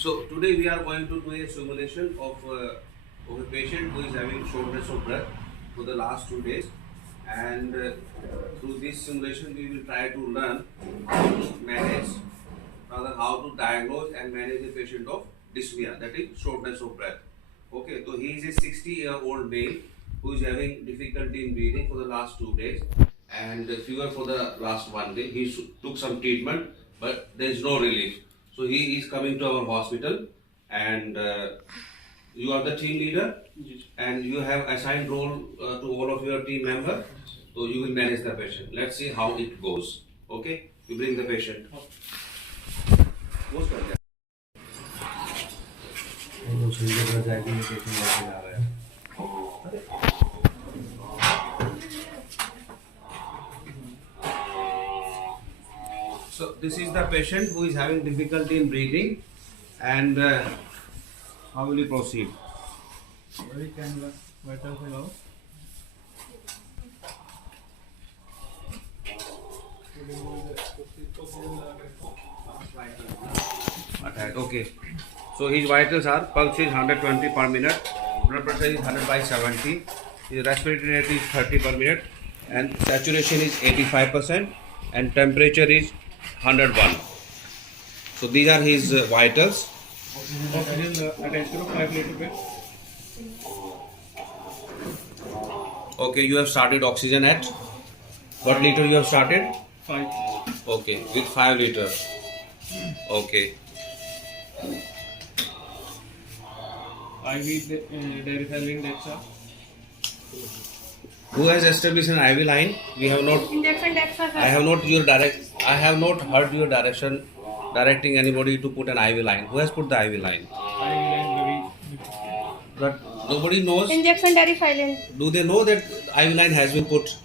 So today we are going to do a simulation of a patient who is having shortness of breath for the last 2 days, and through this simulation we will try to learn how to manage, rather how to diagnose and manage a patient of dyspnea, that is shortness of breath. Okay, so he is a 60-year-old male who is having difficulty in breathing for the last 2 days and fever for the last 1 day. He took some treatment, but there is no relief. So he is coming to our hospital, and you are the team leader, and you have assigned role to all of your team members. So you will manage the patient. Let's see how it goes. Okay, you bring the patient. So this is the patient who is having difficulty in breathing, and how will you proceed? Okay. So his vitals are: pulse is 120 per minute, blood pressure is 100/70, his respiratory rate is 30 per minute, and saturation is 85%, and temperature is 101. So these are his vitals. Oxygen attached to 5 liter bed. Okay, you have started oxygen at what liter you have started? 5. Okay, with 5 liter. Okay. IV Derifalin Dexa. Who has established an IV line? We have not. Injection Dexa. I have not heard your directing anybody to put an IV line. Who has put the IV line? But nobody knows. Injection Derifalin. Do they know that IV line has been put?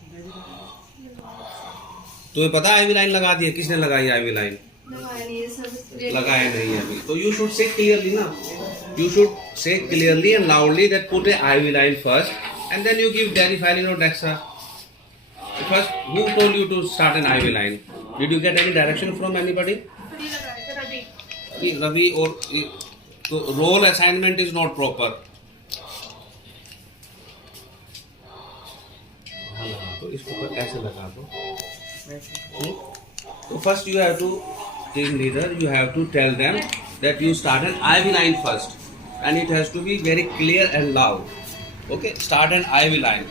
तुम्हें पता है IV line लगा दी है? किसने लगाई IV line? लगाया नहीं है अभी. So you should say clearly ना. You should say clearly and loudly that put a IV line first, and then you give Derifalin or Dexa. First, who told you to start an IV line? Did you get any direction from anybody? Ravi or so role assignment is not proper. तो इसको ऐसे लगा दो. So first you have to, team leader, you have to tell them that you start an IV line first, and it has to be very clear and loud. Okay, start an IV line,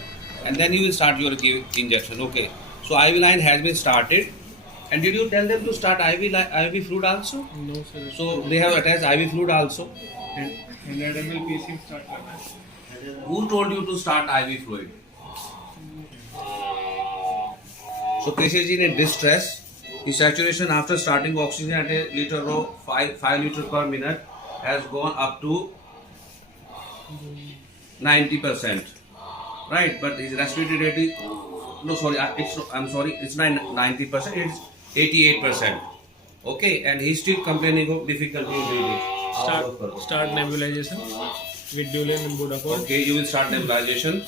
and then you will start your injection. Okay, so IV line has been started, and did you tell them to start IV fluid also? No sir. So they have attached IV fluid also. And 100 ml PC start करना है. Who told you to start IV fluid? So patient is in distress. His saturation after starting oxygen at a liter row 5 liter per minute has gone up to 90%. Right, but his respiratory rate is it's not 90%, it's 88%. Okay, and he's still complaining of difficulty in breathing. Start nebulization with Dulan and Budapest. Okay, you will start nebulization.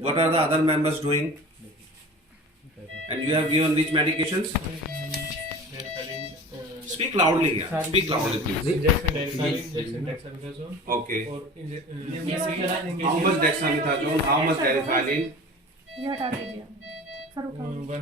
What are the other members doing? And you have given which medications? Speak loudly here. Speak loudly, please. Injection Derifalin, injection Dexamethasone. Okay. Or How much dexamethasone? How much Derifalin? 1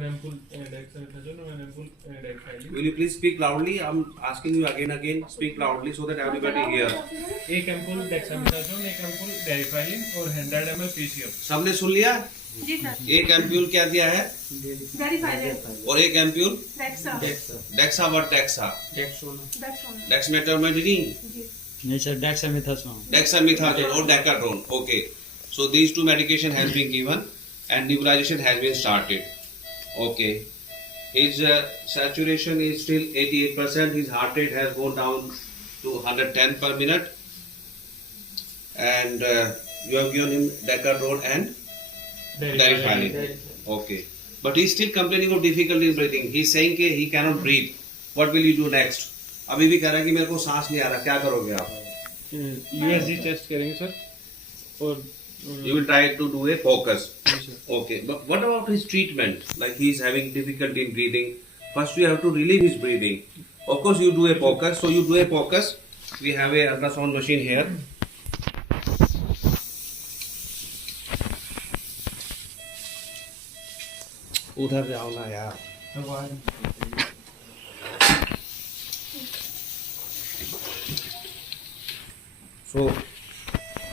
ampule Dexamethasone, 1 ampule Derifalin. Will you please speak loudly? I'm asking you again. Speak loudly so that everybody hear. 1 ampule Dexamethasone, 1 ampule Derifalin और 100 ml PCF. सबने सुन लिया? जी sir. एक ampoule क्या दिया है? Derifalin. और एक ampoule? Dexa. Dexa what Dexa? Dexone. Dexamethasone? नहीं sir dexamethasone. Dexamethasone or decadron. Okay. So these two medication has been given and nebulization has been started. Okay. His saturation is still 88%. His heart rate has gone down to 110 per minute, and you have given him decadron and Derifalin. Okay. But he is still complaining of difficulty in breathing. He is saying that he cannot breathe. What will you do next? अभी भी कह रहा है कि मेरे को सांस नहीं आ रहा. क्या करोगे आप? USG टेस्ट करेंगे सर. और You will try to do a focus. Yes, sir. Okay. But what about his treatment? Like he is having difficulty in breathing First, you have to relieve his breathing. Of course, you do a focus. So you do a focus. We have a ultrasound machine here. उधर जाओ ना यार. So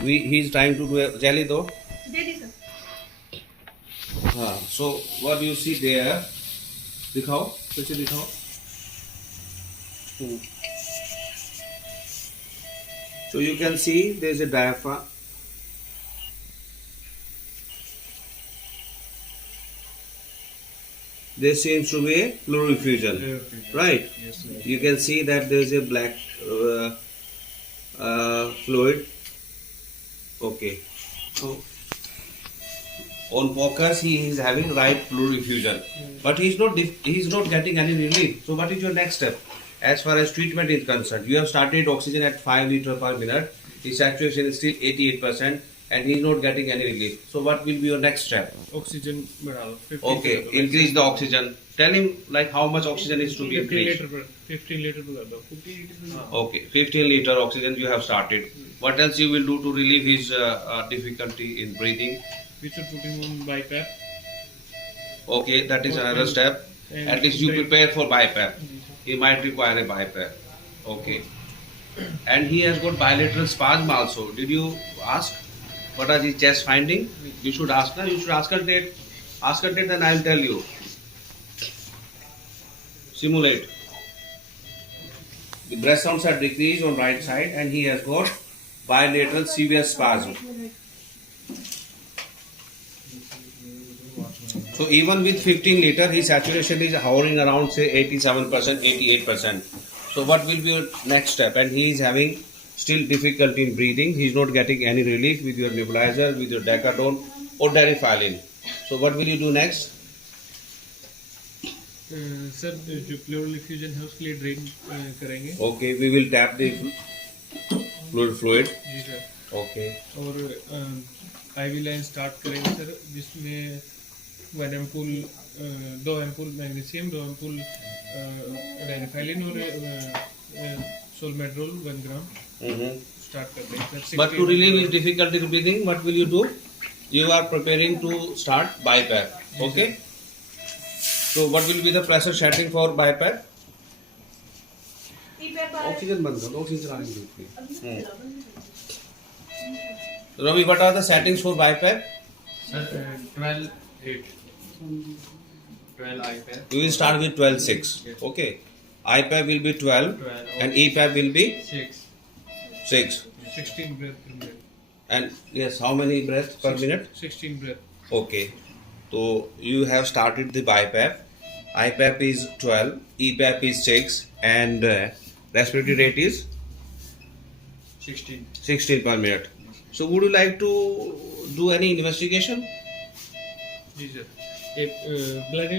he's trying to do a jelly though. Jelly, sir. So what you see there, दिखाओ, फिर से दिखाओ. So you can see there is a diaphragm. There seems to be a pleural effusion, right? Yes. You can see that there is a black fluid. Okay. So on focus he is having right pleural effusion, but he is not getting any relief. So what is your next step? As far as treatment is concerned, you have started oxygen at 5 liters per minute. His saturation is still 88%, and he is not getting any relief. So what will be your next step? Oxygen बढ़ा दो. 50 Okay, increase the oxygen. Tell him like how much oxygen is to be 15 increased. liter per 15 liter per कर दो. Okay, 15 liter oxygen you have started. What else you will do to relieve his difficulty in breathing? We should put him on Bipap. Okay, that is another step. And At least you prepare for Bipap. He might require a Bipap. Okay. And he has got bilateral spasm also. Did you ask what are his chest finding? You should ask. Na? You should ask her date. Ask her date, then I will tell you. Simulate. The breath sounds are decreased on right side, and he has got bilateral severe spasm. So even with 15 liter, his saturation is hovering around say 87%, 88%. So what will be your next step? And he is having still difficulty in breathing. He is not getting any relief with your nebulizer, with your decadone or darifylline. So what will you do next? Sir जो pleural effusion है उसके लिए drain करेंगे. Okay, we will tap the pleural fluid. जी sir. Okay. और IV line start करेंगे sir, जिसमें 1 ampoule 2 ampoule magnesium, 2 ampoule Deriphyllin और सोलमेड्रोल 1 ग्राम स्टार्ट करते हैं sir. But to relieve his difficulty in breathing, what will you do? You are preparing to start Bipap. Okay. So what will be the pressure setting for Bipap? Oxygen बंद करो, oxygen चलाएंगे. Ravi, what are the settings for Bipap? Sir 12-8 12 IPAP. You will start with 12-6. Okay. IPAP will be 12 and EPAP will be 6. 16 breath per minute. And yes, how many breaths per minute? 16 breath. Okay. So you have started the Bipap. IPAP is 12, EPAP is 6, and respiratory rate is 16 per minute. So would you like to do any investigation? जी sir. Blood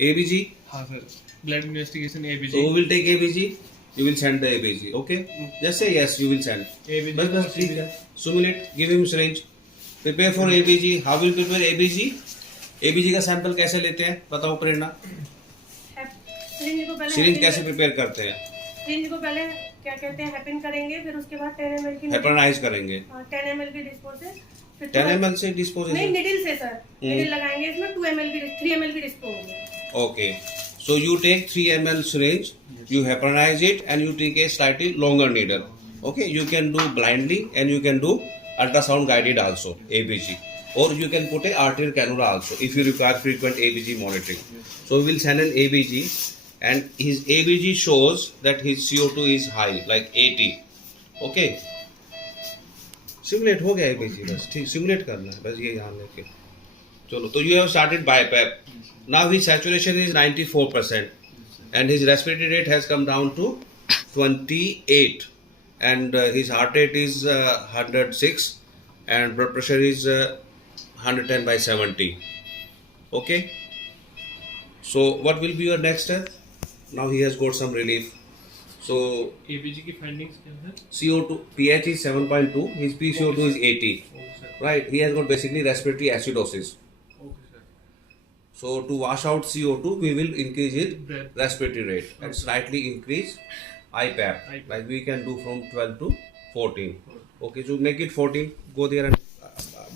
ABG? हाँ sir. Blood investigation So ABG. who will take ABG? You will send the ABG. Okay? Just say yes, you will send. ABG. बस ठीक है. Simulate, give him syringe. Prepare for ABG. How will you prepare ABG? ABG का sample कैसे लेते हैं? बताओ प्रेरणा. Syringe को पहले सिरिंज कैसे प्रिपेयर करते हैं? सिरिंज को पहले क्या कहते हैं हैपिन करेंगे, फिर उसके बाद 10 ml की हेपरनाइज करेंगे. 10 ml की डिस्पोज से 10 ml से नहीं, डिस्पोजेशन. निडिल से सर. निडिल लगाएंगे इसमें 2 ml की 3 ml की dispose. Okay. So you take 3 ml syringe, you heparinize it, and you take a slightly longer needle. Okay. You can do blindly, and you can do ultrasound guided also, ABG. Or you can put a arterial cannula also if you require frequent ABG monitoring. So we will send an ABG, and his ABG shows that his CO2 is high, like 80. Okay. Simulate हो गया ABG बस ठीक simulate करना है बस ये ध्यान लेके. चलो तो you have started Bipap. Now his saturation is 94%, and his respiratory rate has come down to 28, and his heart rate is 106, and blood pressure is 110/70. Okay. So what will be your next step? Now he has got some relief. So ABG की findings क्या है? CO2 pH is 7.2. His PCO2 is 80. Okay sir. Right. He has got basically respiratory acidosis. Okay sir. So to wash out CO2, we will increase his Breath. respiratory rate and slightly increase IPAP. Like we can do from 12 to 14. Okay, so make it 14. Go there and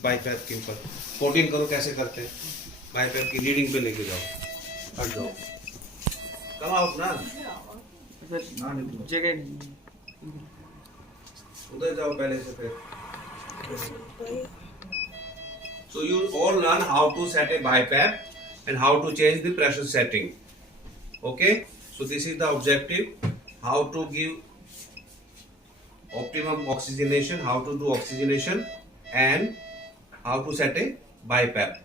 BiPAP के ऊपर 14 करो. कैसे करते हैं? BiPAP की reading पे लेके जाओ. हट जाओ. Come out ना. जगह उधर जाओ पहले से फिर. So you all learn how to set a BiPAP and how to change the pressure setting. Okay? So this is the objective. How to give optimum oxygenation, how to do oxygenation, and how to set a BiPAP.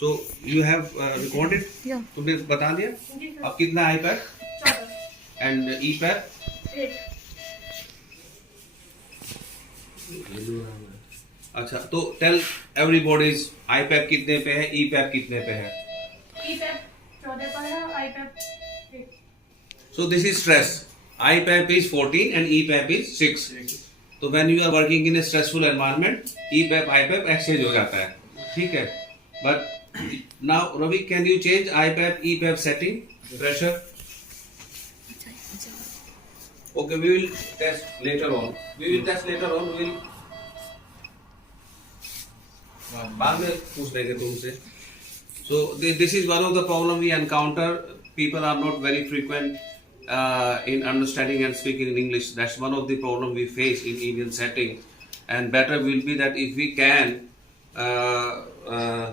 So you have recorded? Yeah. तुमने बता दिया? जी sir. अब कितना IPAP 14 and EPAP? 8 अच्छा, तो tell everybody's IPAP कितने पे है, EPAP कितने पे है? EPAP 14 पर है, IPAP 8 So this is stress. IPAP is 14 and EPAP is 6. तो when you are working in a stressful environment, EPAP IPAP exchange हो जाता है, ठीक है? But now Ravi, can you change IPAP EPAP setting pressure? Okay, we will test later on. We will test later on. We will बाद में पूछ लेंगे तुमसे. So this is one of the problem we encounter. People are not very frequent in understanding and speaking in English. That's one of the problem we face in Indian setting. And better will be that if we can plan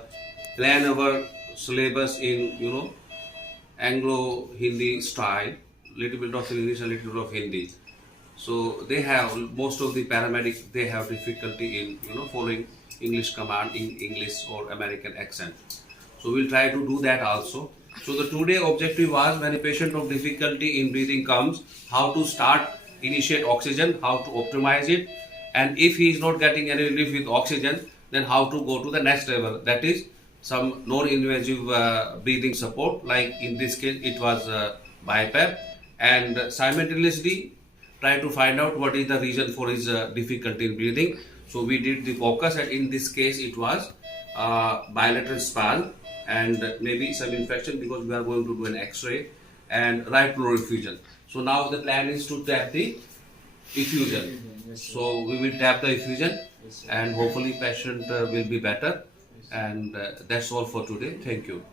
our syllabus in Anglo-Hindi style, little bit of English and little bit of Hindi. So they have most of the paramedics, they have difficulty in following English command in English or American accent. So we'll try to do that also. So the today objective was when a patient of difficulty in breathing comes, how to start, initiate oxygen, how to optimize it, and if he is not getting any relief with oxygen, then how to go to the next level. That is some non-invasive breathing support. Like in this case, it was BiPAP, and simultaneously try to find out what is the reason for his difficulty in breathing. So we did the focus, and in this case it was bilateral spasm and maybe some infection because we are going to do an X-ray and right pleural effusion. So now the plan is to tap the effusion. So we will tap the effusion and hopefully patient will be better. And that's all for today. Thank you.